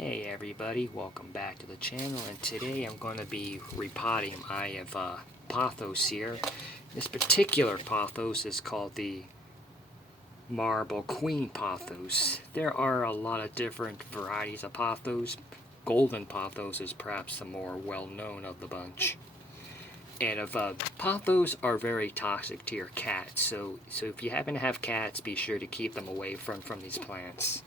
Hey everybody, welcome back to the channel, and today I'm going to be repotting. I have pothos here. This particular pothos is called the Marble Queen pothos. There are a lot of different varieties of pothos. Golden pothos is perhaps the more well-known of the bunch. And pothos are very toxic to your cats, so if you happen to have cats, be sure to keep them away from these plants.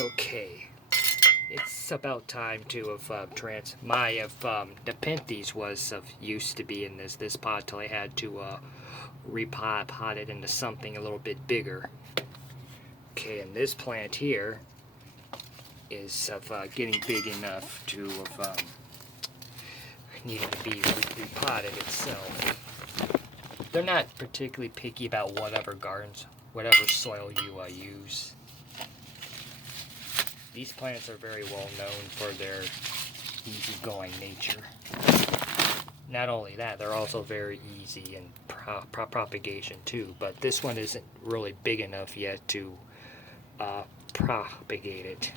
Okay, it's about time to my Nepenthes was used to be in this pot till I had to repot it into something a little bit bigger. Okay, and this plant here is getting big enough to needing to be repotted itself. They're not particularly picky about whatever soil you use. These plants are very well known for their easygoing nature. Not only that, they're also very easy in propagation too, but this one isn't really big enough yet to propagate it.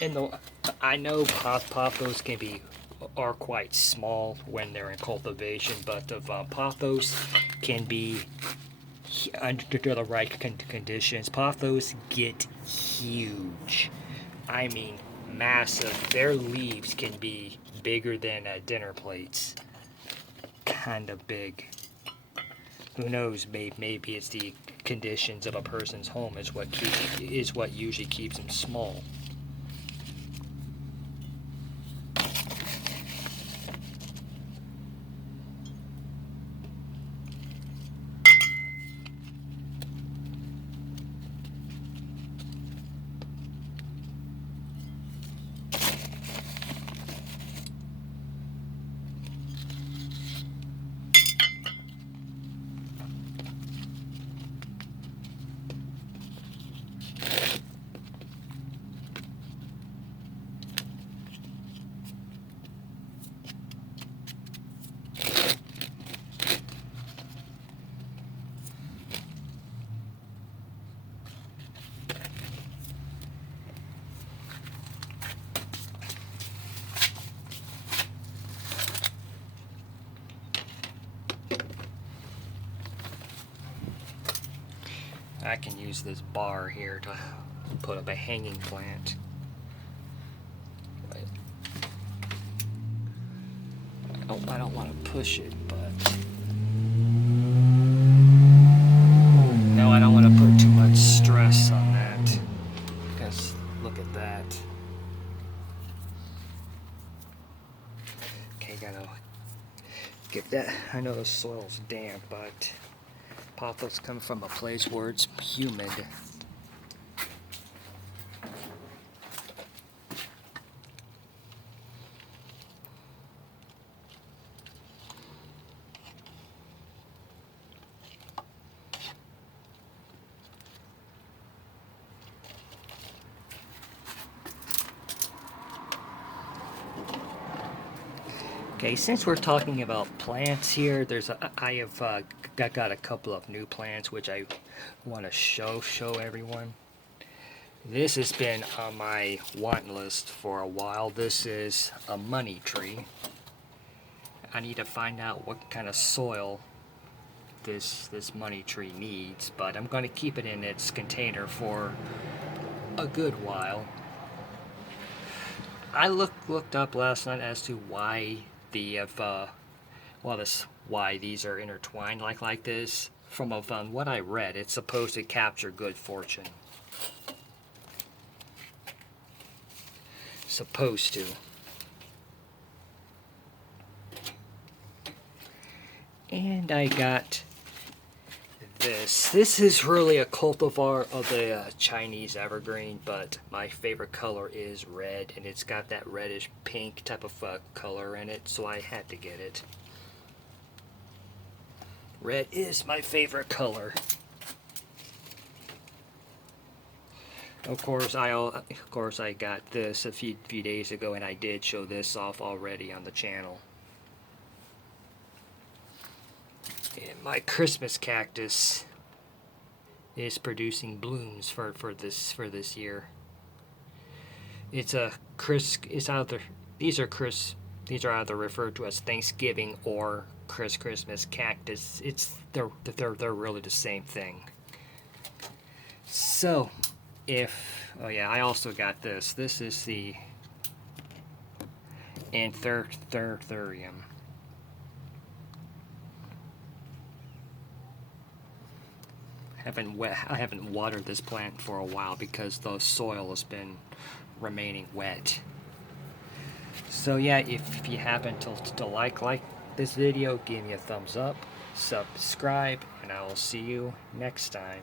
And I know pothos are quite small when they're in cultivation, but pothos can be, under the right conditions, pothos get huge. I mean, massive. Their leaves can be bigger than dinner plates. Kind of big. Who knows? Maybe it's the conditions of a person's home is what usually keeps them small. I can use this bar here to put up a hanging plant. I don't want to push it, but no, I don't want to put too much stress on that, because look at that. Okay, gotta get that. I know the soil's damp, but pothos come from a place where it's humid. Okay, since we're talking about plants here, I have got a couple of new plants which I want to show everyone. This has been on my want list for a while. This is a money tree. I need to find out what kind of soil this money tree needs, but I'm going to keep it in its container for a good while. I looked up last night as to why why these are intertwined like this. From what I read, it's supposed to capture good fortune. Supposed to. And I got this. This is really a cultivar of the Chinese evergreen, but my favorite color is red, and it's got that reddish pink type of color in it, so I had to get it. Red is my favorite color. Of course, I got this a few days ago, and I did show this off already on the channel. And my Christmas cactus is producing blooms for this year. It's a these are either referred to as Thanksgiving or Christmas cactus. They're really the same thing. So, oh yeah, I also got this. This is the Anthurium. I haven't watered this plant for a while because the soil has been remaining wet. So yeah, if you happen to like this video, give me a thumbs up, subscribe, and I will see you next time.